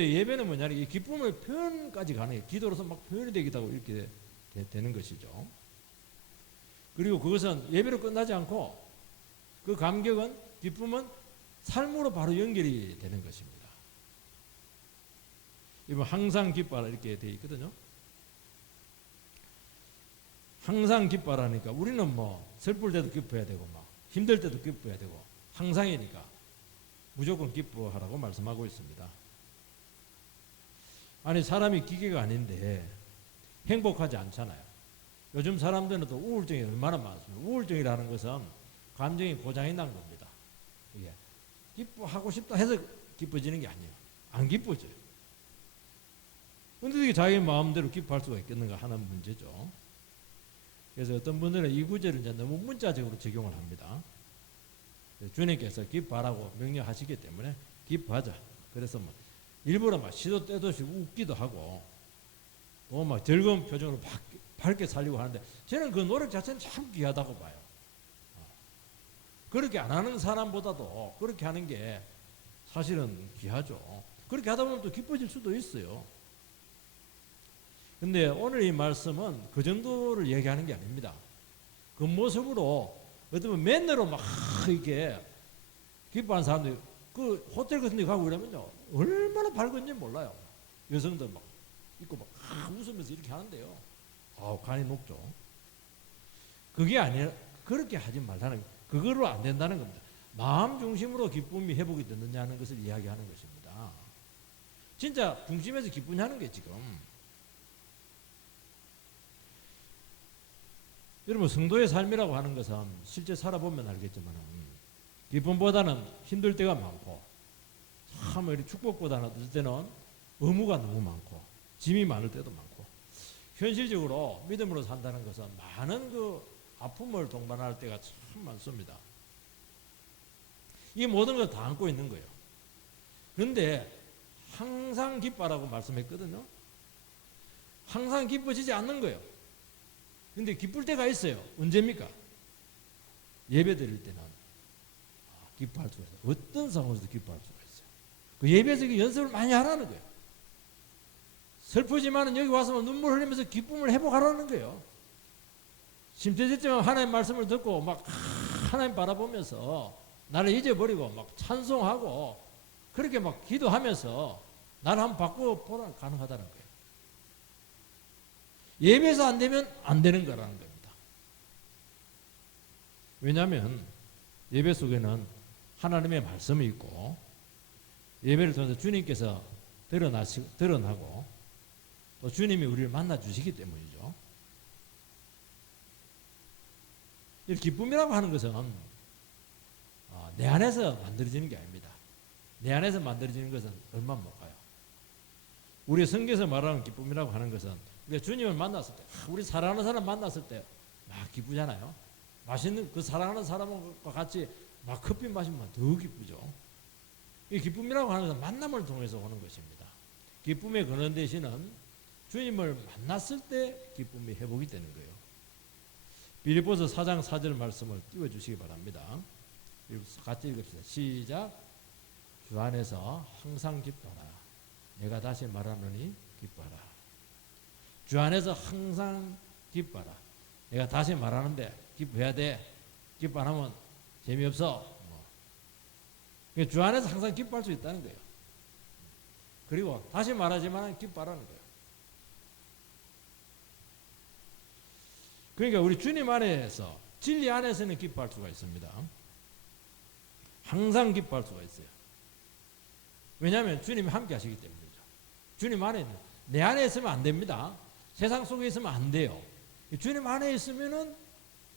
예배는 뭐냐면 이 기쁨의 표현까지 가능해요. 기도로서 막 표현이 되기도 하고 이렇게 되는 것이죠. 그리고 그것은 예배로 끝나지 않고 그 감격은, 기쁨은 삶으로 바로 연결이 되는 것입니다. 이번 항상 기뻐하라 이렇게 되어 있거든요. 항상 기뻐하라니까 우리는 뭐 슬플 때도 기뻐해야 되고 막 힘들 때도 기뻐해야 되고 항상이니까 무조건 기뻐하라고 말씀하고 있습니다. 아니 사람이 기계가 아닌데 행복하지 않잖아요. 요즘 사람들은 또 우울증이 얼마나 많습니까? 우울증이라는 것은 감정이 고장이 난 겁니다. 이게 기뻐하고 싶다 해서 기뻐지는 게 아니에요. 안 기뻐져요. 근데 이게 자기 마음대로 기뻐할 수가 있겠는가 하는 문제죠. 그래서 어떤 분들은 이 구절을 이제 너무 문자적으로 적용을 합니다. 주님께서 기뻐하라고 명령하시기 때문에 기뻐하자. 그래서 뭐 일부러 막 시도 때도 없이 웃기도 하고 또 막 즐거운 표정으로 밝게 살려고 하는데 저는 그 노력 자체는 참 귀하다고 봐요. 그렇게 안 하는 사람보다도 그렇게 하는 게 사실은 귀하죠. 그렇게 하다 보면 또 기뻐질 수도 있어요. 근데 오늘 이 말씀은 그 정도를 얘기하는 게 아닙니다. 그 모습으로 어쩌면 맨날로 막 이렇게 기뻐하는 사람들이 그 호텔 같은 데 가고 이러면요 얼마나 밝은지 몰라요. 여성들 막 있고 막 웃으면서 이렇게 하는데요. 간이 높죠. 그게 아니라 그렇게 하지 말라는, 그거로 안 된다는 겁니다. 마음 중심으로 기쁨이 회복이 되느냐는 것을 이야기하는 것입니다. 진짜 중심에서 기쁘냐는 게 지금. 여러분 성도의 삶이라고 하는 것은 실제 살아보면 알겠지만 기쁨보다는 힘들 때가 많고 참 이렇게 축복보다는 어떨 때는 의무가 너무 많고 짐이 많을 때도 많고 현실적으로 믿음으로 산다는 것은 많은 그 아픔을 동반할 때가 참 많습니다. 이 모든 걸 다 안고 있는 거예요. 그런데 항상 기뻐라고 말씀했거든요. 항상 기뻐지지 않는 거예요. 근데 기쁠 때가 있어요. 언제입니까? 예배 드릴 때는 기뻐할 수가 있어요. 어떤 상황에서도 기뻐할 수가 있어요. 그 예배에서 연습을 많이 하라는 거예요. 슬프지만 여기 와서 눈물 흘리면서 기쁨을 회복하라는 거예요. 심재질증 하나님 말씀을 듣고 막 하나님 바라보면서 나를 잊어버리고 막 찬송하고 그렇게 막 기도하면서 나를 한번 바꿔보라 가능하다는 거예요. 예배에서 안 되면 안 되는 거라는 겁니다. 왜냐하면 예배 속에는 하나님의 말씀이 있고 예배를 통해서 주님께서 드러나고 또 주님이 우리를 만나 주시기 때문이죠. 이 기쁨이라고 하는 것은 내 안에서 만들어지는 게 아닙니다. 내 안에서 만들어지는 것은 얼마 못 가요. 우리 성경에서 말하는 기쁨이라고 하는 것은 우리가 주님을 만났을 때, 우리 사랑하는 사람 만났을 때 막 기쁘잖아요. 맛있는 그 사랑하는 사람과 같이 막 커피 마시면 더 기쁘죠. 이 기쁨이라고 하는 것은 만남을 통해서 오는 것입니다. 기쁨의 근원 대신은 주님을 만났을 때 기쁨이 회복이 되는 거예요. 빌립보서 4장 4절 말씀을 띄워주시기 바랍니다. 같이 읽읍시다. 시작. 주 안에서 항상 기뻐하라. 내가 다시 말하노니 기뻐하라. 주 안에서 항상 기뻐하라. 내가 다시 말하는데 기뻐해야 돼. 기뻐 안 하면 재미없어. 주 안에서 항상 기뻐할 수 있다는 거예요. 그리고 다시 말하지만 기뻐하라는 거예요. 그러니까 우리 주님 안에서, 진리 안에서는 기뻐할 수가 있습니다. 항상 기뻐할 수가 있어요. 왜냐하면 주님이 함께 하시기 때문이죠. 주님 안에, 내 안에 있으면 안 됩니다. 세상 속에 있으면 안 돼요. 주님 안에 있으면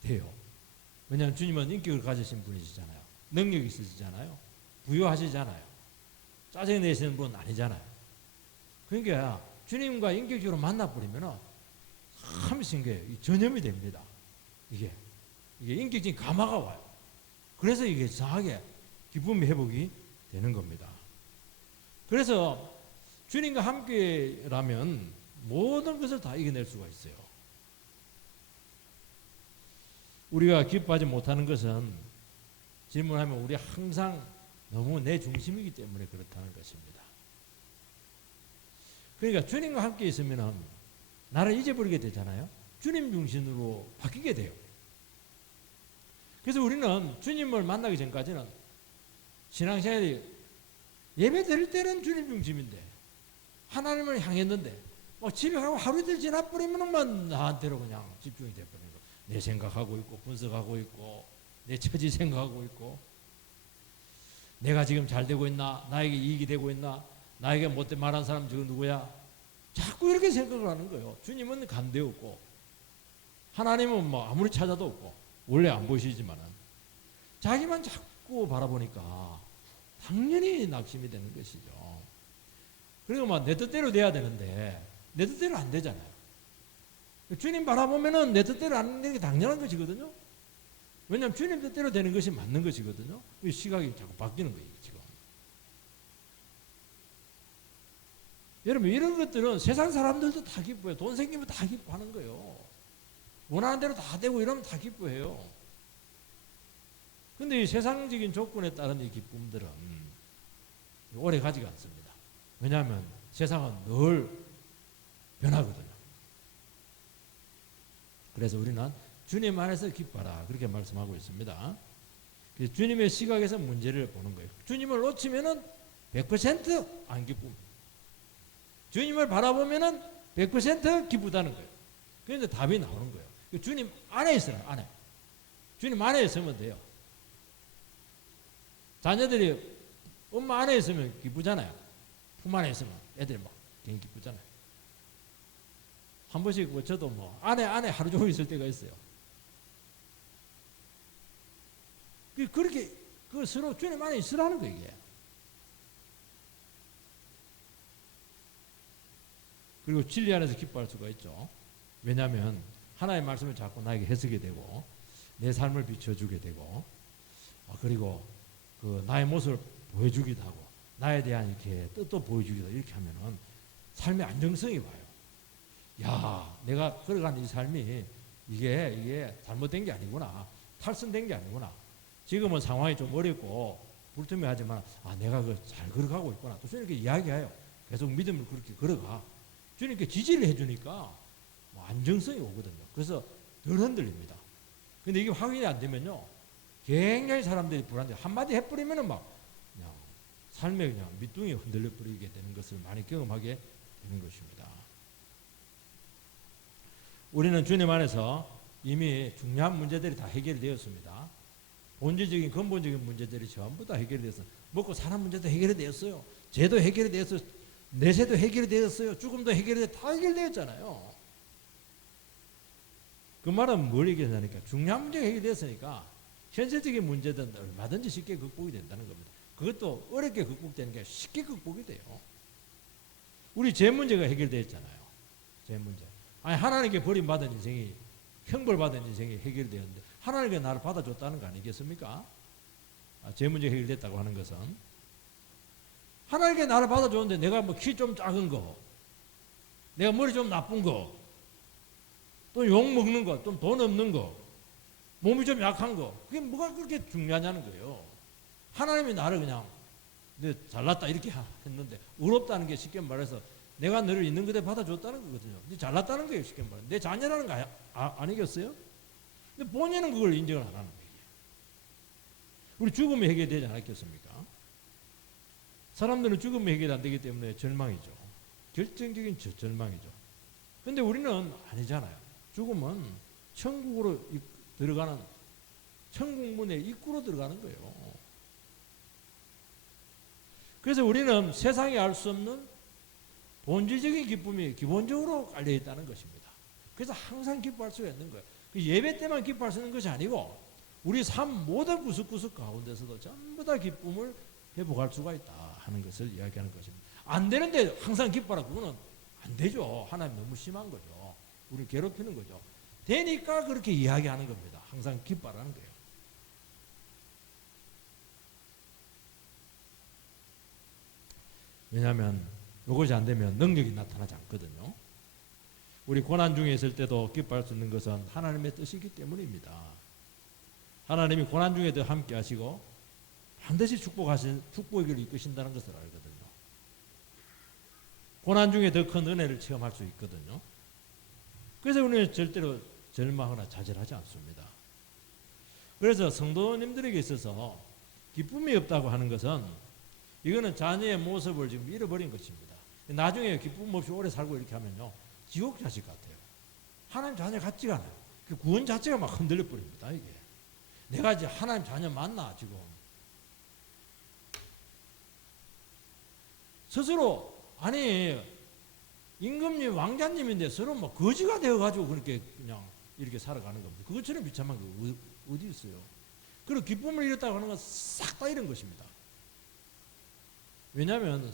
돼요. 왜냐하면 주님은 인격을 가지신 분이시잖아요. 능력이 있으시잖아요. 부유하시잖아요. 짜증 내시는 분 아니잖아요. 그러니까 주님과 인격적으로 만나버리면 참 신기해요. 전염이 됩니다. 이게 인격적인 감화가 와요. 그래서 이게 이상하게 기쁨이 회복이 되는 겁니다. 그래서 주님과 함께라면 모든 것을 다 이겨낼 수가 있어요. 우리가 기뻐하지 못하는 것은 질문하면 우리 항상 너무 내 중심이기 때문에 그렇다는 것입니다. 그러니까 주님과 함께 있으면 나를 잊어버리게 되잖아요. 주님 중심으로 바뀌게 돼요. 그래서 우리는 주님을 만나기 전까지는 신앙생활이 예배 드릴 때는 주님 중심인데 하나님을 향했는데 집에 가고 하루 이틀 지나버리면만 나한테로 그냥 집중이 돼버리는 거. 내 생각하고 있고 분석하고 있고 내 처지 생각하고 있고 내가 지금 잘 되고 있나, 나에게 이익이 되고 있나, 나에게 못돼 말한 사람 지금 누구야, 자꾸 이렇게 생각을 하는 거예요. 주님은 간대 없고 하나님은 아무리 찾아도 없고 원래 안 보이시지만은 자기만 자꾸 바라보니까 당연히 낙심이 되는 것이죠. 그리고 내 뜻대로 돼야 되는데 내 뜻대로 안 되잖아요. 주님 바라보면은 내 뜻대로 안 되는 게 당연한 것이거든요. 왜냐하면 주님 뜻대로 되는 것이 맞는 것이거든요. 시각이 자꾸 바뀌는 거예요, 지금. 여러분, 이런 것들은 세상 사람들도 다 기뻐해요. 돈 생기면 다 기뻐하는 거예요. 원하는 대로 다 되고 이러면 다 기뻐해요. 근데 이 세상적인 조건에 따른 이 기쁨들은 오래 가지가 않습니다. 왜냐하면 세상은 늘 변하거든요. 그래서 우리는 주님 안에서 기뻐라, 그렇게 말씀하고 있습니다. 주님의 시각에서 문제를 보는 거예요. 주님을 놓치면은 100%안 기쁩니다. 주님을 바라보면은 100% 기쁘다는 거예요. 그런데 답이 나오는 거예요. 주님 안에 있어요, 안에. 주님 안에 있으면 돼요. 자녀들이 엄마 안에 있으면 기쁘잖아요. 품 안에 있으면 애들이 괜히 기쁘잖아요. 한 번씩 저도 안에 하루 종일 있을 때가 있어요. 그렇게 서로 주님 안에 있으라는 거예요, 이게. 그리고 진리 안에서 기뻐할 수가 있죠. 왜냐하면 하나님의 말씀을 자꾸 나에게 해석이 되고 내 삶을 비춰주게 되고 그리고 나의 모습을 보여주기도 하고 나에 대한 이렇게 뜻도 보여주기도 하고 이렇게 하면은 삶의 안정성이 와요. 야, 내가 걸어가는 이 삶이 이게 잘못된 게 아니구나, 탈선된 게 아니구나. 지금은 상황이 좀 어렵고 불투명하지만 내가 잘 걸어가고 있구나. 또 주님께 이야기해요. 계속 믿음을 그렇게 걸어가. 주님께 지지를 해주니까 안정성이 오거든요. 그래서 덜 흔들립니다. 근데 이게 확인이 안 되면요, 굉장히 사람들이 불안해. 한마디 해버리면은 그냥 삶에 그냥 밑둥이 흔들려 버리게 되는 것을 많이 경험하게 되는 것입니다. 우리는 주님 안에서 이미 중요한 문제들이 다 해결이 되었습니다. 본질적인 근본적인 문제들이 전부 다 해결이 되었어요. 먹고 사는 문제도 해결이 되었어요. 죄도 해결이 되었어요. 내세도 해결이 되었어요. 죽음도 해결이 되었어요. 다 해결되었잖아요. 그 말은 뭘 얘기하냐니까 중요한 문제가 해결되었으니까 현실적인 문제든 얼마든지 쉽게 극복이 된다는 겁니다. 그것도 어렵게 극복되는 게 쉽게 극복이 돼요. 우리 죄 문제가 해결되었잖아요. 죄 문제. 하나님께 버림받은 인생이, 형벌받은 인생이 해결되었는데 하나님께 나를 받아줬다는 거 아니겠습니까? 죄 문제가 해결됐다고 하는 것은 하나님께 나를 받아줬는데 내가 키 좀 작은 거, 내가 머리 좀 나쁜 거, 또 욕 먹는 거, 좀 돈 없는 거, 몸이 좀 약한 거, 그게 뭐가 그렇게 중요하냐는 거예요. 하나님이 나를 그냥 내 잘났다 이렇게 했는데 의롭다는 게 쉽게 말해서 내가 너를 있는 그대로 받아줬다는 거거든요. 네 잘났다는 거예요, 쉽게 말해. 내 자녀라는 거 아니겠어요? 근데 본인은 그걸 인정을 안 하는 거예요. 우리 죽음이 해결되지 않았겠습니까? 사람들은 죽음이 해결 안 되기 때문에 절망이죠. 결정적인 절망이죠. 근데 우리는 아니잖아요. 죽음은 천국으로 들어가는, 천국문의 입구로 들어가는 거예요. 그래서 우리는 세상이 알 수 없는 본질적인 기쁨이 기본적으로 깔려 있다는 것입니다. 그래서 항상 기뻐할 수가 있는 거예요. 예배 때만 기뻐할 수 있는 것이 아니고 우리 삶 모든 구석구석 가운데서도 전부 다 기쁨을 회복할 수가 있다 하는 것을 이야기하는 것입니다. 안 되는데 항상 기뻐라, 그거는 안 되죠. 하나님 너무 심한 거죠. 우리 괴롭히는 거죠. 되니까 그렇게 이야기하는 겁니다. 항상 기뻐라는 거예요. 왜냐하면 이것이 안 되면 능력이 나타나지 않거든요. 우리 고난 중에 있을 때도 기뻐할 수 있는 것은 하나님의 뜻이기 때문입니다. 하나님이 고난 중에도 함께 하시고 반드시 축복의 길을 이끄신다는 것을 알거든요. 고난 중에 더 큰 은혜를 체험할 수 있거든요. 그래서 우리는 절대로 절망하거나 좌절하지 않습니다. 그래서 성도님들에게 있어서 기쁨이 없다고 하는 것은 이거는 자녀의 모습을 지금 잃어버린 것입니다. 나중에 기쁨 없이 오래 살고 이렇게 하면요, 지옥 자식 같아요. 하나님 자녀 같지가 않아요. 그 구원 자체가 막 흔들려 버립니다. 이게 내가 이제 하나님 자녀 맞나 지금 스스로 아니 임금님 왕자님인데 서로 뭐 거지가 되어가지고 그렇게 그냥 이렇게 살아가는 겁니다. 그것처럼 비참한 게 어디 있어요? 그리고 기쁨을 잃었다고 하는 건 싹 다 잃은 것입니다. 왜냐하면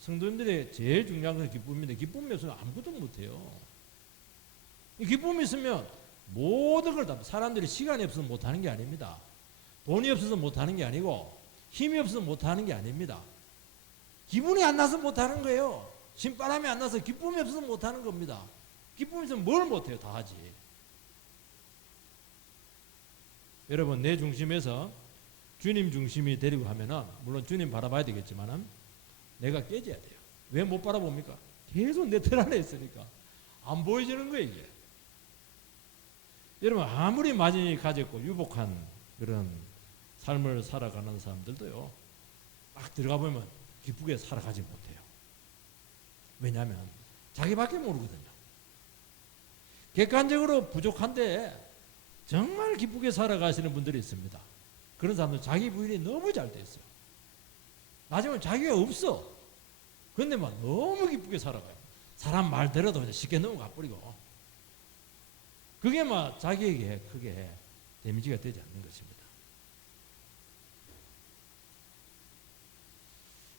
성도님들의 제일 중요한 것은 기쁨인데 기쁨이 없으면 아무것도 못해요. 이 기쁨이 있으면 모든 걸 다 사람들이 시간이 없어서 못하는 게 아닙니다. 돈이 없어서 못하는 게 아니고 힘이 없어서 못하는 게 아닙니다. 기분이 안 나서 못하는 거예요. 신바람이 안 나서 기쁨이 없어서 못하는 겁니다. 기쁨이 있으면 뭘 못해요. 다 하지. 여러분 내 중심에서 주님 중심이 되려고 하면은 물론 주님 바라봐야 되겠지만은 내가 깨져야 돼요. 왜 못 바라봅니까? 계속 내 틀 안에 있으니까 안 보여지는 거예요 이게. 여러분 아무리 많이 가졌고 유복한 그런 삶을 살아가는 사람들도요 막 들어가 보면 기쁘게 살아가지 못해요. 왜냐하면 자기밖에 모르거든요. 객관적으로 부족한데 정말 기쁘게 살아가시는 분들이 있습니다. 그런 사람들은 자기 부인이 너무 잘 돼 있어요. 나중에 자기가 없어. 그런데 막 너무 기쁘게 살아가요. 사람 말 들어도 그냥 쉽게 넘어가 버리고. 그게 막 자기에게 크게 데미지가 되지 않는 것입니다.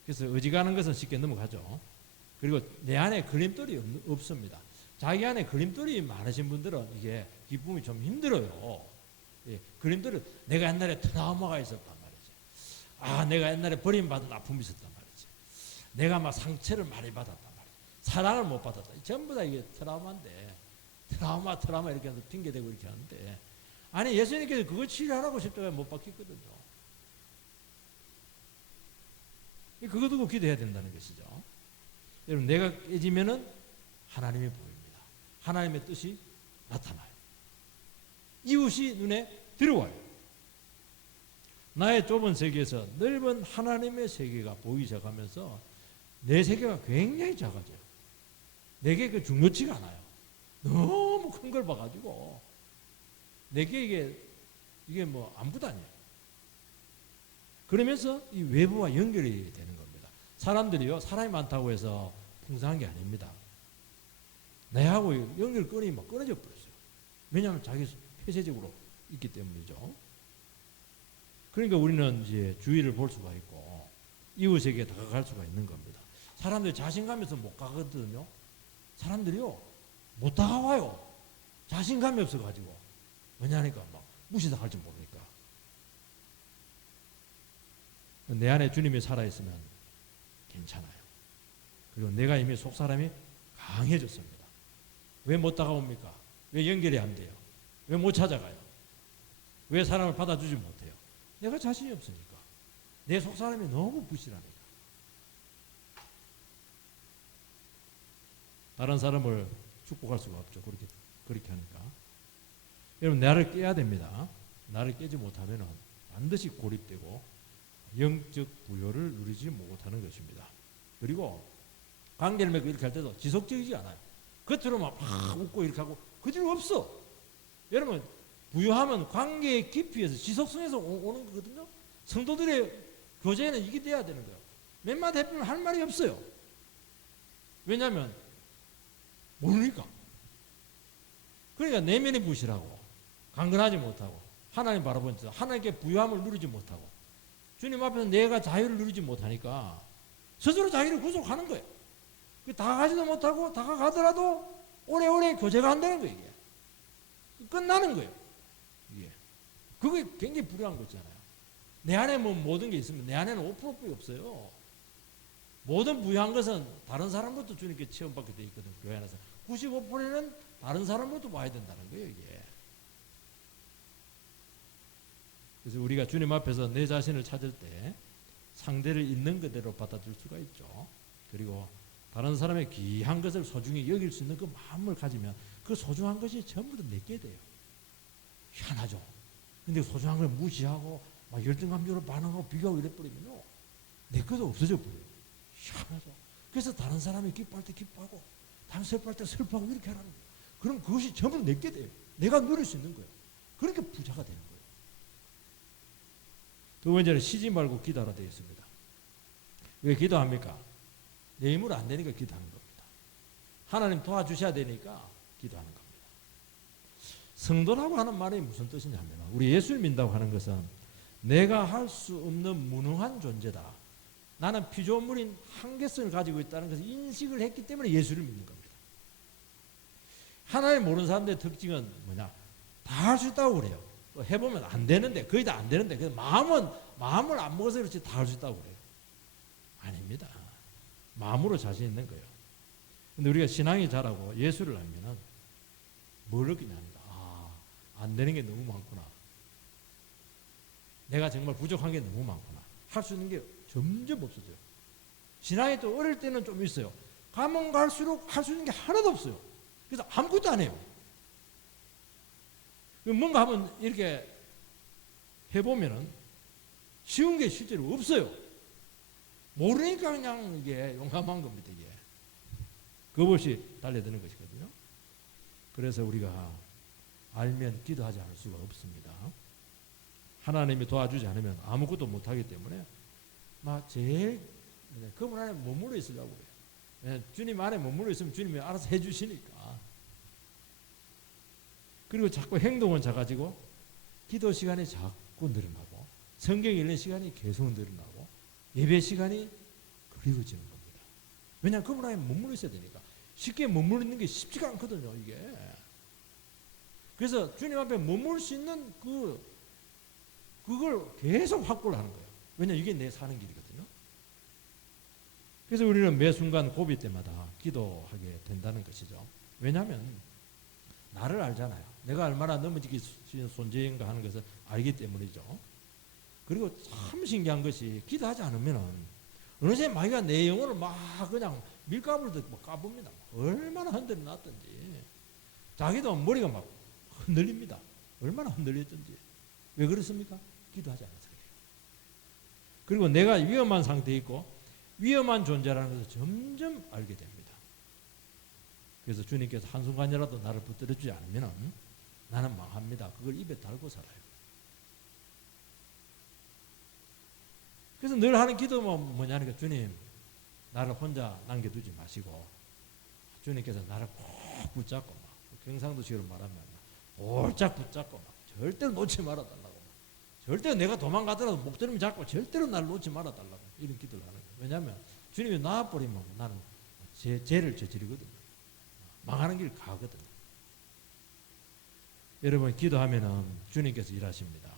그래서 어지간한 것은 쉽게 넘어가죠. 그리고 내 안에 걸림돌이 없습니다. 자기 안에 걸림돌이 많으신 분들은 이게 기쁨이 좀 힘들어요. 예, 걸림돌이 내가 옛날에 트라우마가 있었단 말이지. 아, 내가 옛날에 버림받은 아픔이 있었단 말이지. 내가 막 상처를 많이 받았단 말이지. 사랑을 못 받았다. 전부 다 이게 트라우마인데 트라우마 이렇게 해서 핑계대고 이렇게 하는데 아니 예수님께서 그걸 치료하라고 십자가에 못 박혔거든요. 그거 두고 기도해야 된다는 것이죠. 여러분 내가 깨지면은 하나님이 보입니다. 하나님의 뜻이 나타나요. 이웃이 눈에 들어와요. 나의 좁은 세계에서 넓은 하나님의 세계가 보이기 시작하면서 내 세계가 굉장히 작아져요. 내게 그 중요치가 않아요. 너무 큰 걸 봐가지고 내게 이게 뭐 아무것도 아니에요. 그러면서 이 외부와 연결이 되는 겁니다. 사람들이요 사람이 많다고 해서 풍성한 게 아닙니다. 내하고 연결권이 막 끊어져 버렸어요. 왜냐하면 자기 폐쇄적으로 있기 때문이죠. 그러니까 우리는 이제 주위를 볼 수가 있고 이웃에게 다가갈 수가 있는 겁니다. 사람들이 자신감이 없어서 못 가거든요. 사람들이요 못 다가와요. 자신감이 없어가지고. 왜냐하니까 막 무시당할 줄 모르니까. 내 안에 주님이 살아있으면 괜찮아요. 그리고 내가 이미 속사람이 강해졌습니다. 왜 못 다가옵니까? 왜 연결이 안 돼요? 왜 못 찾아가요? 왜 사람을 받아주지 못해요? 내가 자신이 없으니까. 내 속사람이 너무 부실하니까. 다른 사람을 축복할 수가 없죠. 그렇게 하니까. 여러분 나를 깨야 됩니다. 나를 깨지 못하면 반드시 고립되고 영적 부여를 누리지 못하는 것입니다. 그리고 관계를 맺고 이렇게 할 때도 지속적이지 않아요. 겉으로 막 웃고 이렇게 하고 그대로 없어. 여러분 부유하면 관계의 깊이에서 지속성에서 오는 거거든요. 성도들의 교제에는 이게 돼야 되는 거예요. 몇 마디 해보면 할 말이 없어요. 왜냐하면 모르니까. 그러니까 내면이 부실하고 강건하지 못하고 하나님 바라보면서 하나님께 부유함을 누리지 못하고 주님 앞에서 내가 자유를 누리지 못하니까 스스로 자기를 구속하는 거예요. 다가가지도 못하고 다가가더라도 오래오래 교제가 안 되는 거예요. 이게. 끝나는 거예요. 이게. 그게 굉장히 불행한 거잖아요. 내 안에 뭐 모든 게 있으면 내 안에는 5%뿐이 없어요. 모든 부유한 것은 다른 사람부터 주님께 체험받게 돼 있거든요. 교회 안에서 95%는 다른 사람부터 와야 된다는 거예요. 이게. 그래서 우리가 주님 앞에서 내 자신을 찾을 때 상대를 있는 그대로 받아줄 수가 있죠. 그리고 다른 사람의 귀한 것을 소중히 여길 수 있는 그 마음을 가지면 그 소중한 것이 전부 다 내게 돼요. 희한하죠. 근데 소중한 걸 무시하고 막 열등감정으로 반응하고 비교하고 이래버리면요, 내 것도 없어져 버려요. 희한하죠. 그래서 다른 사람이 기뻐할 때 기뻐하고 다른 슬퍼할 때 슬퍼하고 이렇게 하라는 거예요. 그럼 그것이 전부 내게 돼요. 내가 누릴 수 있는 거예요. 그러니까 부자가 되는 거예요. 두 번째는 쉬지 말고 기도하라 되어 있습니다. 왜 기도합니까? 내 힘으로 안 되니까 기도하는 겁니다. 하나님 도와주셔야 되니까 기도하는 겁니다. 성도라고 하는 말이 무슨 뜻이냐면, 우리 예수를 믿는다고 하는 것은 내가 할 수 없는 무능한 존재다. 나는 피조물인 한계성을 가지고 있다는 것을 인식을 했기 때문에 예수를 믿는 겁니다. 하나님 모르는 사람들의 특징은 뭐냐? 다 할 수 있다고 그래요. 또 해보면 안 되는데, 거의 다 안 되는데, 그래서 마음을 안 먹어서 그렇지 다 할 수 있다고 그래요. 아닙니다. 마음으로 자신 있는 거예요. 근데 우리가 신앙이 자라고 예수를 알면은 뭘 느끼냐니까. 안 되는 게 너무 많구나. 내가 정말 부족한 게 너무 많구나. 할 수 있는 게 점점 없어져요. 신앙이 또 어릴 때는 좀 있어요. 가면 갈수록 할 수 있는 게 하나도 없어요. 그래서 아무것도 안 해요. 뭔가 한번 이렇게 해보면은 쉬운 게 실제로 없어요. 모르니까 그냥 이게 용감한 겁니다. 이게 겁 없이 달려드는 것이거든요. 그래서 우리가 알면 기도하지 않을 수가 없습니다. 하나님이 도와주지 않으면 아무것도 못하기 때문에 막 제일 그분 안에 머물러 있으려고 해요. 주님 안에 머물러 있으면 주님이 알아서 해주시니까. 그리고 자꾸 행동은 작아지고 기도 시간이 자꾸 늘어나고 성경 읽는 시간이 계속 늘어나고 예배 시간이 그리워지는 겁니다. 왜냐하면 그분 안에 머물러 있어야 되니까. 쉽게 머물러 있는 게 쉽지가 않거든요, 이게. 그래서 주님 앞에 머물 수 있는 그걸 계속 확보를 하는 거예요. 왜냐하면 이게 내 사는 길이거든요. 그래서 우리는 매 순간 고비 때마다 기도하게 된다는 것이죠. 왜냐하면 나를 알잖아요. 내가 얼마나 넘어지기 쉬운 존재인가 하는 것을 알기 때문이죠. 그리고 참 신기한 것이 기도하지 않으면은 어느새 마귀가 내 영혼을 막 그냥 밀가루를 막 까봅니다. 얼마나 흔들어 놨던지. 자기도 머리가 막 흔들립니다. 얼마나 흔들렸던지. 왜 그렇습니까? 기도하지 않아서 그래요. 그리고 내가 위험한 상태에 있고 위험한 존재라는 것을 점점 알게 됩니다. 그래서 주님께서 한순간이라도 나를 붙들어주지 않으면 나는 망합니다. 그걸 입에 달고 살아요. 그래서 늘 하는 기도는 뭐냐니까, 주님 나를 혼자 남겨두지 마시고 주님께서 나를 꼭 붙잡고 막 경상도식으로 말하면 올짝 붙잡고 막 절대로 놓지 말아달라고, 절대로 내가 도망가더라도 목덜미 잡고 절대로 나를 놓지 말아달라고 이런 기도를 하는 거예요. 왜냐하면 주님이 놔버리면 나는 죄를 저지르거든요. 망하는 길 가거든요. 여러분 기도하면은 주님께서 일하십니다.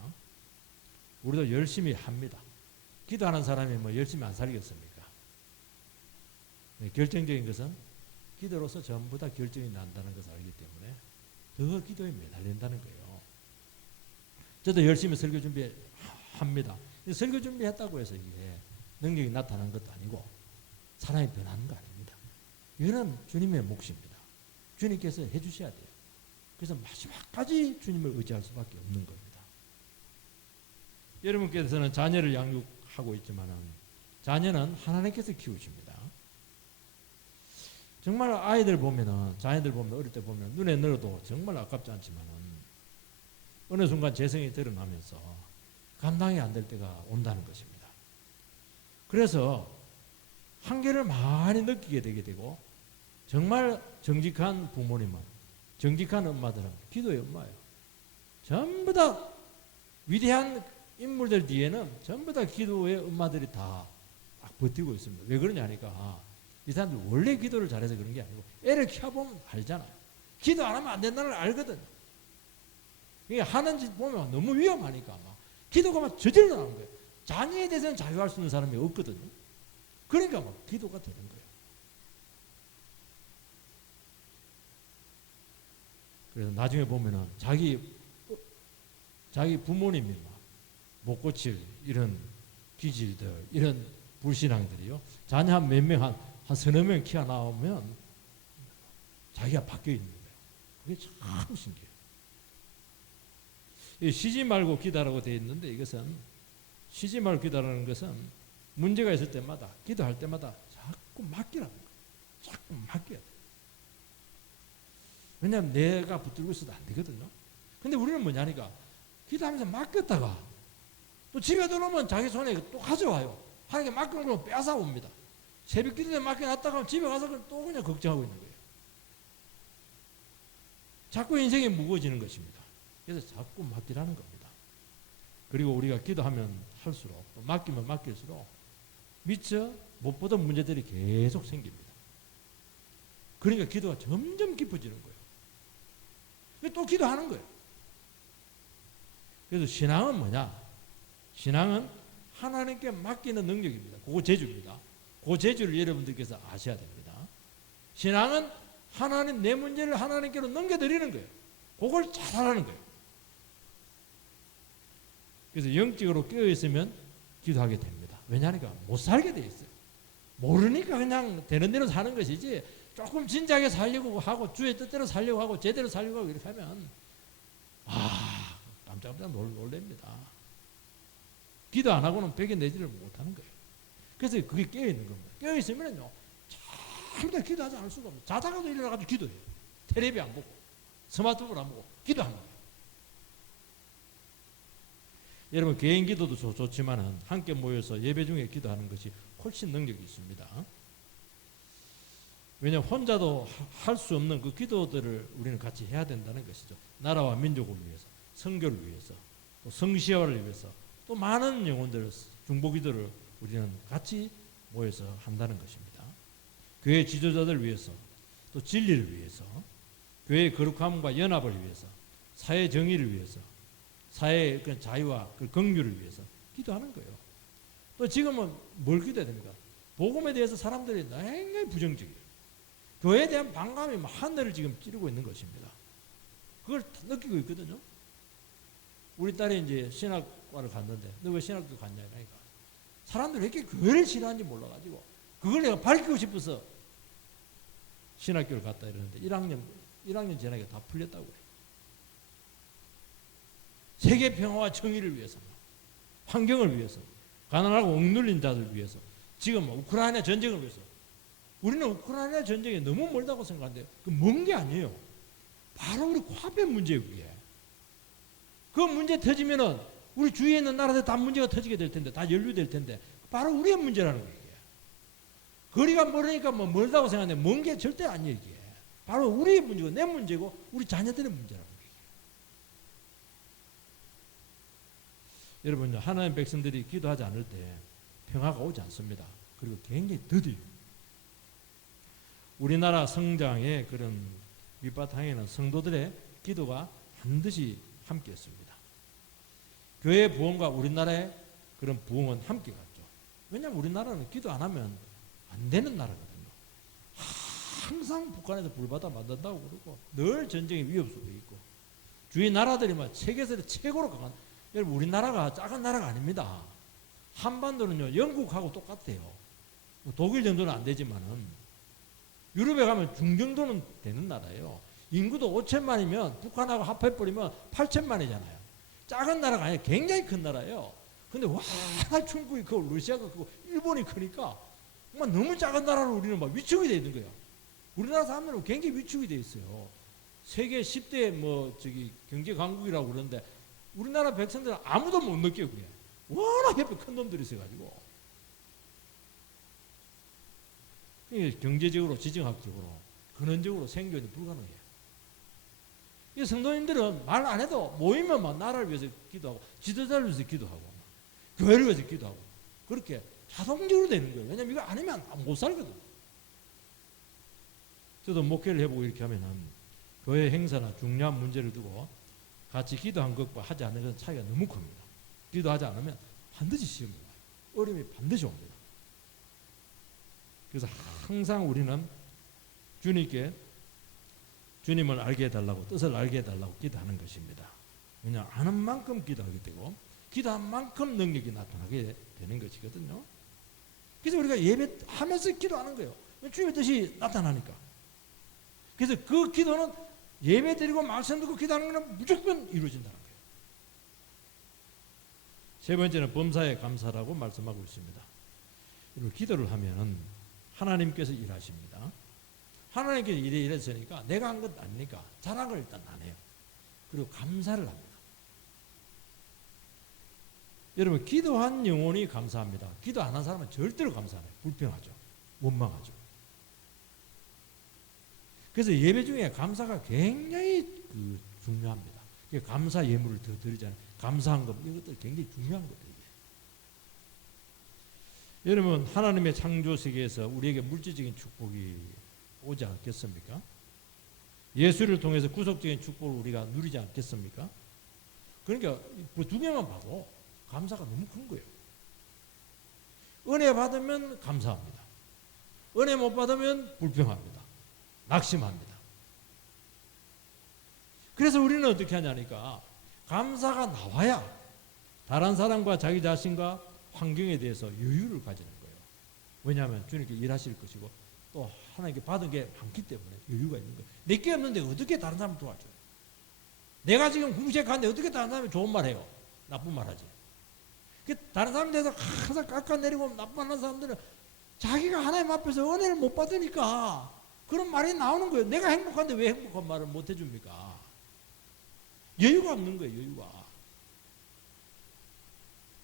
우리도 열심히 합니다. 기도하는 사람이 뭐 열심히 안 살겠습니까? 결정적인 것은 기도로서 전부 다 결정이 난다는 것을 알기 때문에 더 기도에 매달린다는 거예요. 저도 열심히 설교 준비합니다. 설교 준비했다고 해서 이게 능력이 나타나는 것도 아니고 사람이 변하는 거 아닙니다. 이거는 주님의 몫입니다. 주님께서 해주셔야 돼요. 그래서 마지막까지 주님을 의지할 수밖에 없는 겁니다. 여러분께서는 자녀를 양육하고 있지만은 자녀는 하나님께서 키우십니다. 정말 아이들 보면은, 자녀들 보면, 어릴 때 보면 눈에 넣어도 정말 아깝지 않지만은 어느 순간 재성이 드러나면서 감당이 안 될 때가 온다는 것입니다. 그래서 한계를 많이 느끼게 되게 되고, 정말 정직한 부모님은, 정직한 엄마들은 기도의 엄마예요. 전부 다 위대한 인물들 뒤에는 전부 다 기도의 엄마들이 다 버티고 있습니다. 왜 그러냐니까 이 사람들 원래 기도를 잘해서 그런 게 아니고 애를 키워보면 알잖아요. 기도 안 하면 안 된다는 걸 알거든요. 이게 하는 짓 보면 너무 위험하니까 막 기도가 막 저질러 나는 거예요. 자녀에 대해서는 자유할 수 있는 사람이 없거든요. 그러니까 막 기도가 되는 거예요. 그래서 나중에 보면은 자기 부모님이 막 못 고칠 이런 기질들, 이런 불신앙들이요. 자녀 한 몇 명, 한 한 서너 명 키워 나오면 자기가 바뀌어 있는 거예요. 그게 참 신기해요. 쉬지 말고 기도하라고 되어 있는데 이것은 쉬지 말고 기도하라는 것은 문제가 있을 때마다 기도할 때마다 자꾸 맡기라는 거예요. 자꾸 맡겨야 돼요. 왜냐하면 내가 붙들고 있어도 안 되거든요. 근데 우리는 뭐냐니까 기도하면서 맡겼다가 또 집에 들어오면 자기 손에 또 가져와요. 하나님께 맡긴 걸 빼앗아 옵니다. 새벽 기도 때 맡겨놨다가 집에 가서 또 그냥 걱정하고 있는 거예요. 자꾸 인생이 무거워지는 것입니다. 그래서 자꾸 맡기라는 겁니다. 그리고 우리가 기도하면 할수록 또 맡기면 맡길수록 미처 못 보던 문제들이 계속 생깁니다. 그러니까 기도가 점점 깊어지는 거예요. 또 기도하는 거예요. 그래서 신앙은 뭐냐? 신앙은 하나님께 맡기는 능력입니다. 그거 재주입니다. 그 재주를 여러분들께서 아셔야 됩니다. 신앙은 하나님 내 문제를 하나님께로 넘겨드리는 거예요. 그걸 잘하는 거예요. 그래서 영적으로 깨어있으면 기도하게 됩니다. 왜냐하니까 못 살게 돼 있어요. 모르니까 그냥 되는 대로 사는 것이지 조금 진지하게 살려고 하고 주의 뜻대로 살려고 하고 제대로 살려고 하고 이렇게 하면 깜짝깜짝 놀랍니다. 기도 안 하고는 베개 내지를 못하는 거예요. 그래서 그게 깨어있는 겁니다. 깨어있으면요 절대 기도하지 않을 수가 없어요. 자다가도 일어나가지고 기도해요. 텔레비 안 보고 스마트폰 안 보고 기도하는 거예요. 여러분 개인 기도도 좋지만은 함께 모여서 예배 중에 기도하는 것이 훨씬 능력이 있습니다. 왜냐하면 혼자도 할 수 없는 그 기도들을 우리는 같이 해야 된다는 것이죠. 나라와 민족을 위해서, 선교를 위해서, 또 성시화를 위해서, 또 많은 영혼들 중보기도를 우리는 같이 모여서 한다는 것입니다. 교회 지도자들 위해서, 또 진리를 위해서, 교회의 거룩함과 연합을 위해서, 사회 정의를 위해서, 사회의 그 자유와 그 긍휼을 위해서 기도하는 거예요. 또 지금은 뭘 기도해야 됩니까? 복음에 대해서 사람들이 굉장히 부정적이에요. 교회에 대한 반감이 하늘을 지금 찌르고 있는 것입니다. 그걸 느끼고 있거든요. 우리 딸이 이제 신학과를 갔는데 너 왜 신학교 갔냐 이러니까 사람들이 왜 이렇게 교회를 싫어하는지 몰라가지고 그걸 내가 밝히고 싶어서 신학교를 갔다 이러는데 1학년 지나니까 다 풀렸다고 그래요. 세계 평화와 정의를 위해서, 환경을 위해서, 가난하고 억눌린 자들 위해서, 지금 우크라이나 전쟁을 위해서. 우리는 우크라이나 전쟁이 너무 멀다고 생각하는데 그 먼 게 아니에요. 바로 우리 코앞에 문제예요. 그게. 그 문제 터지면은 우리 주위에 있는 나라들 다 문제가 터지게 될 텐데 다 연루될 텐데 바로 우리의 문제라는 거예요. 거리가 멀으니까 뭐 멀다고 생각하는데 먼 게 절대 아니에요. 이게. 바로 우리의 문제고 내 문제고 우리 자녀들의 문제라는 거예요. 여러분 하나님의 백성들이 기도하지 않을 때 평화가 오지 않습니다. 그리고 굉장히 더뎌요. 우리나라 성장의 그런 밑바탕에는 성도들의 기도가 반드시 함께했습니다. 교회의 부흥과 우리나라의 그런 부흥은 함께 갔죠. 왜냐하면 우리나라는 기도 안 하면 안 되는 나라거든요. 항상 북한에서 불받아 만든다고 그러고 늘 전쟁의 위협 속에 있고 주위 나라들이 막 세계에서 최고로 강한 여러분 우리나라가 작은 나라가 아닙니다. 한반도는요 영국하고 똑같아요. 독일 정도는 안 되지만은 유럽에 가면 중정도는 되는 나라예요. 인구도 5천만이면 북한하고 합해버리면 8천만이잖아요. 작은 나라가 아니라 굉장히 큰 나라예요. 근데 와 중국이 크고 러시아가 크고 일본이 크니까 정말 너무 작은 나라로 우리는 막 위축이 되어 있는 거예요. 우리나라 사람들은 굉장히 위축이 되어 있어요. 세계 10대 경제 강국이라고 그러는데 우리나라 백성들은 아무도 못 느껴요. 그게. 워낙 옆에 큰 놈들이 있어가지고 경제적으로 지정학적으로 근원적으로 생존이 불가능해요. 이 성도님들은 말 안 해도 모이면 막 나라를 위해서 기도하고 지도자를 위해서 기도하고 교회를 위해서 기도하고 그렇게 자동적으로 되는 거예요. 왜냐하면 이거 아니면 못 살거든. 저도 목회를 해보고 이렇게 하면은 교회 행사나 중요한 문제를 두고 같이 기도한 것과 하지 않는 것 차이가 너무 큽니다. 기도하지 않으면 반드시 시험이 와요. 어려움이 반드시 옵니다. 그래서 항상 우리는 주님께 주님을 알게 해달라고 뜻을 알게 해달라고 기도하는 것입니다. 왜냐하면 아는 만큼 기도하게 되고 기도한 만큼 능력이 나타나게 되는 것이거든요. 그래서 우리가 예배하면서 기도하는 거예요. 주의 뜻이 나타나니까. 그래서 그 기도는 예배 드리고 말씀 듣고 기도하는 것은 무조건 이루어진다는 거예요. 세 번째는 범사에 감사라고 말씀하고 있습니다. 이렇게 기도를 하면 하나님께서 일하십니다. 하나님께서 일했으니까 내가 한 것 아니니까 자랑을 일단 안 해요. 그리고 감사를 합니다. 여러분, 기도한 영혼이 감사합니다. 기도 안 한 사람은 절대로 감사 안 해요. 불평하죠. 원망하죠. 그래서 예배 중에 감사가 굉장히 중요합니다. 감사 예물을 더 드리잖아요. 감사한 것, 이것들 굉장히 중요한 것들이에요. 여러분, 하나님의 창조 세계에서 우리에게 물질적인 축복이 오지 않겠습니까? 예수를 통해서 구속적인 축복을 우리가 누리지 않겠습니까? 그러니까 그 두 개만 봐도 감사가 너무 큰 거예요. 은혜 받으면 감사합니다. 은혜 못 받으면 불평합니다. 낙심합니다. 그래서 우리는 어떻게 하냐니까 감사가 나와야 다른 사람과 자기 자신과 환경에 대해서 여유를 가지는 거예요. 왜냐하면 주님께 일하실 것이고 또 하나님께 받은 게 많기 때문에 여유가 있는 거예요. 내게 없는데 어떻게 다른 사람 도와줘요? 내가 지금 궁색한데 어떻게 다른 사람이 좋은 말 해요? 나쁜 말 하지. 다른 사람 대해서 항상 깎아내리고 나쁜 사람들은 자기가 하나님 앞에서 은혜를 못 받으니까 그런 말이 나오는 거예요. 내가 행복한데 왜 행복한 말을 못 해줍니까? 여유가 없는 거예요. 여유가.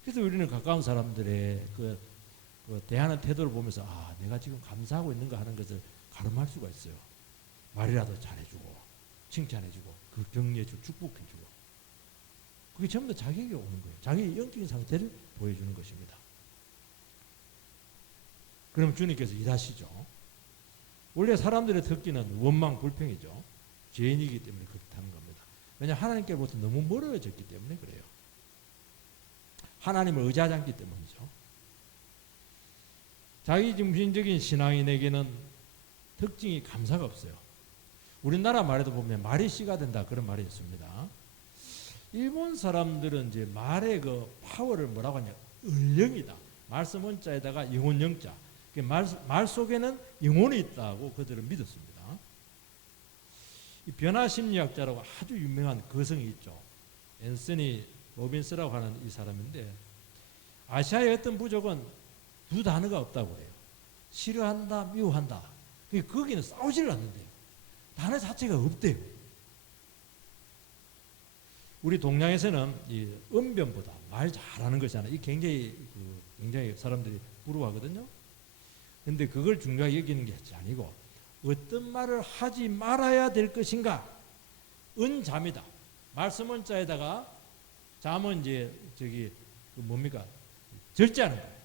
그래서 우리는 가까운 사람들의 그 대하는 태도를 보면서 내가 지금 감사하고 있는가 하는 것을 가늠할 수가 있어요. 말이라도 잘해주고 칭찬해주고 그 격려해주고 축복해주고 그게 전부 다 자기에게 오는 거예요. 자기의 영적인 상태를 보여주는 것입니다. 그럼 주님께서 일하시죠. 원래 사람들의 특기는 원망, 불평이죠. 죄인이기 때문에 그렇게 하는 겁니다. 왜냐하면 하나님께로부터 너무 멀어졌기 때문에 그래요. 하나님을 의지하지 않기 때문이죠. 자기중심적인 신앙인에게는 특징이 감사가 없어요. 우리나라 말에도 보면 말이 씨가 된다 그런 말이 있습니다. 일본 사람들은 이제 말의 그 파워를 뭐라고 하냐, 은령이다. 말씀 원자에다가 영혼 영자. 말 속에는 영혼이 있다고 그들은 믿었습니다. 이 변화심리학자라고 아주 유명한 거성이 있죠. 앤서니 로빈스라고 하는 이 사람인데 아시아의 어떤 부족은 두 단어가 없다고 해요. 싫어한다, 미워한다. 거기는 싸우지를 않는데요. 단어 자체가 없대요. 우리 동양에서는 이 언변보다 말 잘하는 것이잖아요. 이 굉장히 사람들이 부러워하거든요. 근데 그걸 중요하게 여기는 게 아니고 어떤 말을 하지 말아야 될 것인가? 은잠이다. 말씀 원자에다가 잠은 이제 뭡니까? 절제하는 거예요.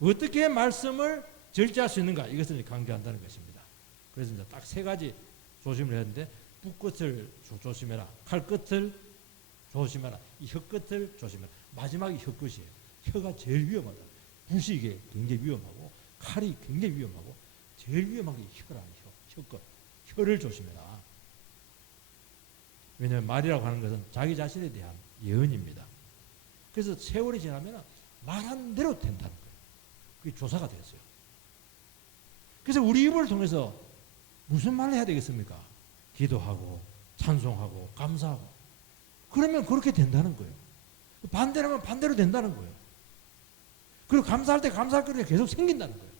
어떻게 말씀을 절제할 수 있는가? 이것을 강조한다는 것입니다. 그래서 이제 딱 세 가지 조심을 해야 하는데 붓끝을 조심해라. 칼끝을 조심해라. 이 혀끝을 조심해라. 마지막이 혀끝이에요. 혀가 제일 위험하다. 붓이 이게 굉장히 위험하고 칼이 굉장히 위험하고 제일 위험한 게 혀라는 혀끝. 혀를 조심해라. 왜냐하면 말이라고 하는 것은 자기 자신에 대한 예언입니다. 그래서 세월이 지나면 말한 대로 된다는 거예요. 그게 조사가 됐어요. 그래서 우리 입을 통해서 무슨 말을 해야 되겠습니까? 기도하고 찬송하고 감사하고 그러면 그렇게 된다는 거예요. 반대라면 반대로 된다는 거예요. 그리고 감사할 때 감사할 거리가 계속 생긴다는 거예요.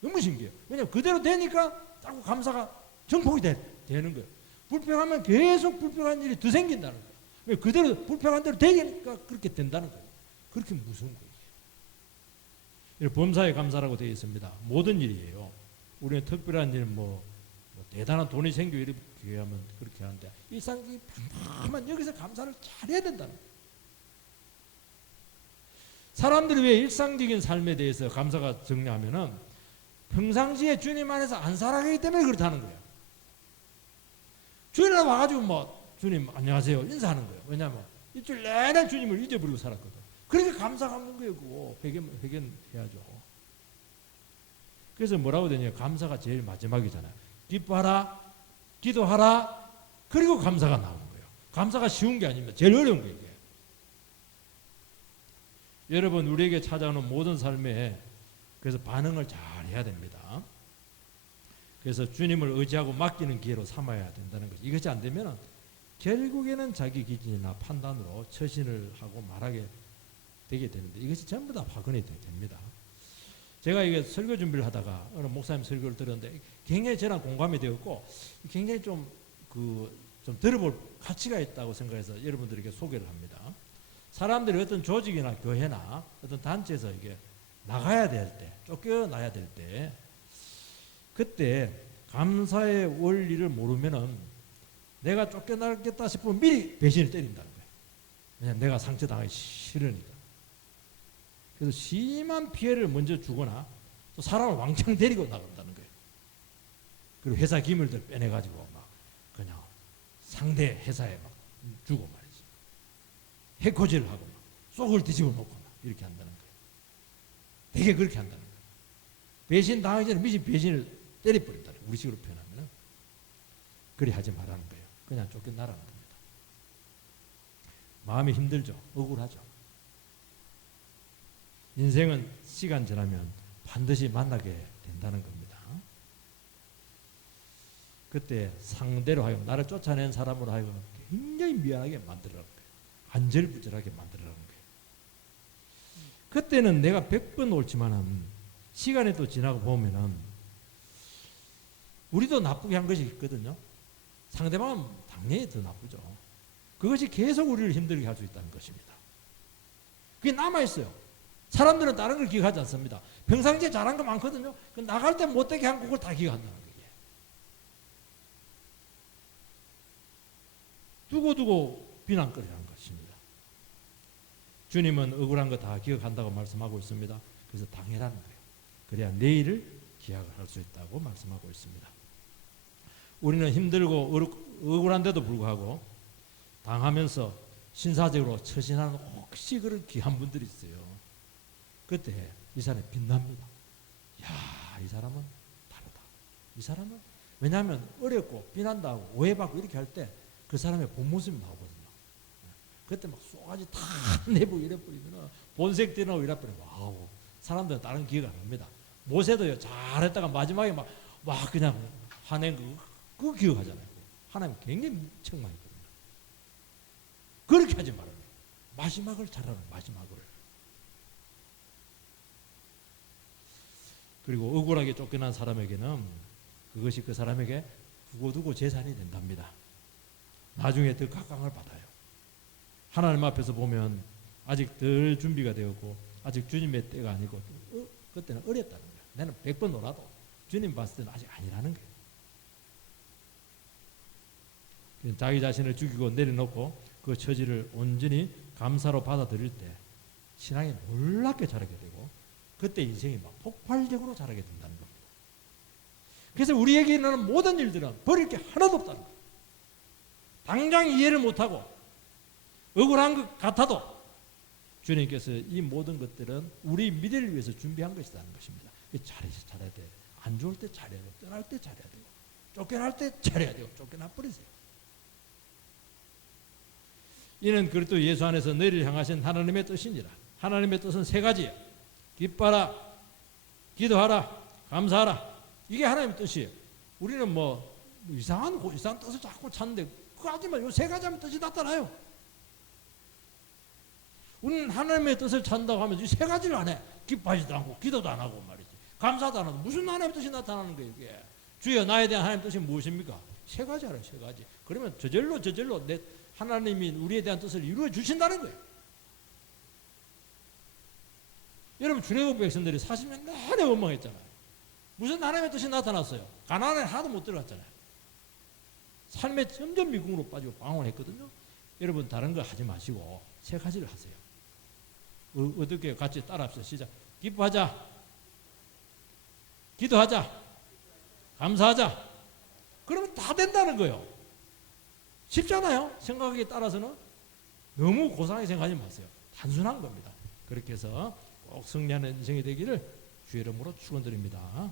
너무 신기해요. 왜냐하면 그대로 되니까 자꾸 감사가 정폭이 되는 거예요. 불평하면 계속 불평한 일이 더 생긴다는 거예요. 그대로 불평한 대로 되니까 그렇게 된다는 거예요. 그렇게 무서운 거예요. 범사에 감사라고 되어 있습니다. 모든 일이에요. 우리는 특별한 일, 대단한 돈이 생겨 이렇게 하면 그렇게 하는데 일상적인 평범한 여기서 감사를 잘해야 된다는 거예요. 사람들이 왜 일상적인 삶에 대해서 감사가 적냐면은 평상시에 주님 안에서 안 살아가기 때문에 그렇다는 거예요. 주일날 와가지고 주님 안녕하세요 인사하는 거예요. 왜냐하면 일주일 내내 주님을 잊어버리고 살았거든. 그러니까 감사가 없는 거예요. 그거 회개해야죠. 그래서 뭐라고 되냐, 감사가 제일 마지막이잖아요. 기뻐하라, 기도하라, 그리고 감사가 나오는 거예요. 감사가 쉬운 게 아닙니다. 제일 어려운 게 이게. 여러분, 우리에게 찾아오는 모든 삶에 그래서 반응을 잘 해야 됩니다. 그래서 주님을 의지하고 맡기는 기회로 삼아야 된다는 거죠. 이것이 안 되면 결국에는 자기 기준이나 판단으로 처신을 하고 말하게 되게 되는데 이것이 전부 다 파근이 됩니다. 제가 이게 설교 준비를 하다가 어느 목사님 설교를 들었는데 굉장히 저랑 공감이 되었고 굉장히 좀 들어볼 가치가 있다고 생각해서 여러분들에게 소개를 합니다. 사람들이 어떤 조직이나 교회나 어떤 단체에서 이게 나가야 될 때, 쫓겨나야 될 때, 그때 감사의 원리를 모르면은 내가 쫓겨나겠다 싶으면 미리 배신을 때린다는 거예요. 왜냐하면 내가 상처당하기 싫으니까. 그래서 심한 피해를 먼저 주거나 또 사람을 왕창 데리고 나간다는 거예요. 그리고 회사 기밀들 빼내가지고 막 그냥 상대 회사에 막 주고 말이지. 해코지를 하고 막 속을 뒤집어 놓고 막 이렇게 한다는 거예요. 되게 그렇게 한다는 거예요. 배신 당하기 전에 미리 배신을 때려버린다는 거예요. 우리 식으로 표현하면. 그리 하지 말라는 거예요. 그냥 쫓겨나라는 겁니다. 마음이 힘들죠. 억울하죠. 인생은 시간 지나면 반드시 만나게 된다는 겁니다. 그때 상대로 하여금 나를 쫓아낸 사람으로 하여금 굉장히 미안하게 만들라는 거예요. 안절부절하게 만들라는 거예요. 그때는 내가 100번 옳지만은 시간이 또 지나고 보면은 우리도 나쁘게 한 것이 있거든요. 상대방은 당연히 더 나쁘죠. 그것이 계속 우리를 힘들게 할 수 있다는 것입니다. 그게 남아있어요. 사람들은 다른 걸 기억하지 않습니다. 평상시에 잘한 거 많거든요. 나갈 때 못되게 한 그걸 다 기억한다는 거예요. 두고두고 비난거리라는 것입니다. 주님은 억울한 거 다 기억한다고 말씀하고 있습니다. 그래서 당연한 거예요. 그래야 내일을 기약을 할 수 있다고 말씀하고 있습니다. 우리는 힘들고 억울한데도 불구하고 당하면서 신사적으로 처신하는 혹시 그런 귀한 분들이 있어요. 그때 이 사람이 빛납니다. 야, 이 사람은 다르다. 이 사람은 왜냐하면 어렵고 비난다고 오해받고 이렇게 할 때 그 사람의 본 모습이 나오거든요. 그때 막 쏘가지 다 내고 이래버리면 본색 드러나고 이래버리면 와우, 사람들은 다른 기억 안 합니다. 모세도요 잘했다가 마지막에 막 그냥 화낸 그거 기억하잖아요. 하나님 굉장히 책망했거든요. 그렇게 하지 말아요. 마지막을 잘하는 마지막을. 그리고 억울하게 쫓겨난 사람에게는 그것이 그 사람에게 두고두고 재산이 된답니다. 나중에 더 각광을 받아요. 하나님 앞에서 보면 아직 덜 준비가 되었고 아직 주님의 때가 아니고 그때는 어렸다는 거예요. 나는 100번 놀아도 주님 봤을 때는 아직 아니라는 거예요. 자기 자신을 죽이고 내려놓고 그 처지를 온전히 감사로 받아들일 때 신앙이 놀랍게 자라게 되고 그때 인생이 막 폭발적으로 자라게 된다는 겁니다. 그래서 우리에게 일어나는 모든 일들은 버릴 게 하나도 없다는 거예요. 당장 이해를 못하고 억울한 것 같아도 주님께서 이 모든 것들은 우리 미래를 위해서 준비한 것이라는 것입니다. 잘해야 돼. 안 좋을 때 잘해야 되고 떠날 때 잘해야 되고 쫓겨날 때 잘해야 되고 쫓겨나 버리세요. 이는 그리스도 예수 안에서 너희를 향하신 하나님의 뜻이니라. 하나님의 뜻은 세 가지예요. 기뻐하라, 기도하라, 감사하라. 이게 하나님의 뜻이에요. 우리는 뭐 이상한 뜻을 자꾸 찾는데 그거 하지만 이 세 가지 하면 뜻이 나타나요. 우리는 하나님의 뜻을 찾는다고 하면 이 세 가지를 안 해. 기뻐하지도 않고 기도도 안 하고 말이지. 감사도 안 하고 무슨 하나님의 뜻이 나타나는 거예요 이게. 주여 나에 대한 하나님의 뜻이 무엇입니까? 세 가지 알아요. 세 가지. 그러면 저절로 내 하나님이 우리에 대한 뜻을 이루어 주신다는 거예요. 여러분 출애굽 백성들이 40년 내내 원망했잖아요. 무슨 하나님의 뜻이 나타났어요? 가나안에 하나도 못 들어갔잖아요. 삶에 점점 미궁으로 빠지고 방황했거든요. 여러분 다른 거 하지 마시고 세 가지를 하세요. 어떻게 같이 따라합시다. 시작. 기뻐하자, 기도하자, 감사하자. 그러면 다 된다는 거예요. 쉽잖아요. 생각에 따라서는 너무 고상하게 생각하지 마세요. 단순한 겁니다. 그렇게 해서 꼭 승리하는 인생이 되기를 주의 이름으로 축원드립니다.